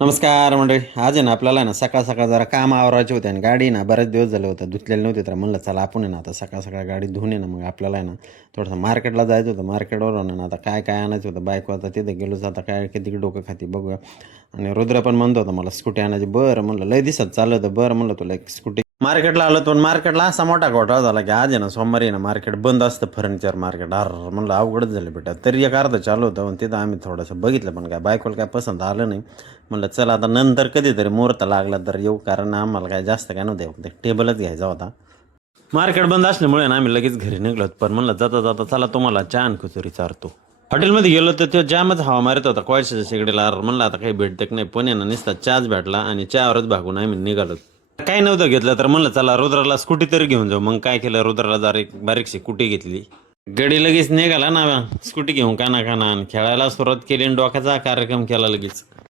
नमस्कार मंडळी. आज आहे ना आपल्याला आहे ना सकाळ सकाळ जरा काम आवरायचे होते आणि गाडी ना बरेच दिवस झाले होते धुतलेली नव्हती, तर म्हणलं चला आपण आहे ना आता सकाळ सकाळ गाडी धुवून आहे ना मग आपल्याला आहे ना थोडंसं मार्केटला जायचं होतं. मार्केटवरून आहे ना आता काय काय आणायचं होतं. बायको आता तिथे गेलोच, आता काय किती डोकं खाती बघूया. आणि रुद्र पण म्हणत होता मला स्कूटी आणायची. बरं म्हणलं लय दिसत चाललं होतं. बरं म्हणलं तुला एक स्कूटी मार्केटला आलो, पण मार्केटला असा मोठा घोटाळा झाला की आज आहे ना सोमवारी आहे ना मार्केट बंद असतं, फर्निचर मार्केट. म्हणलं अवघडच झालं बेटा. तरी एक अर्ध चालू होतं आणि तिथं आम्ही थोडंसं बघितलं, पण काय बायकोला काय पसंत आलं नाही. म्हणलं चला आता नंतर कधीतरी मुहूर्त लागला तर येऊ, कारण आम्हाला काय जास्त काय नव्हतं, फक्त टेबलच घ्यायचा होता. मार्केट बंद असल्यामुळे ना आम्ही लगेच घरी निघलो. पण म्हणलं जाता जाता चला तुम्हाला चहा आणि कचोरी चारतो. हॉटेलमध्ये गेलो तर तो जामच हवा मारत होता कोळशाच्या शेगडीला. म्हणलं आता काही भेटत नाही, पण आहे ना नुसता चहाच भेटला आणि चहावरच भागून आम्ही निघालो. काही नव्हतं घेतलं तर म्हणलं चला रुद्राला स्कूटी तरी घेऊन जाऊ. मग काय केलं, रुद्राला जरा एक बारीकशी स्कूटी घेतली. गडी लगेच निघाला ना स्कूटी घेऊन काना काना आणि खेळायला सुरुवात केली आणि डोक्याचा कार्यक्रम केला लगेच.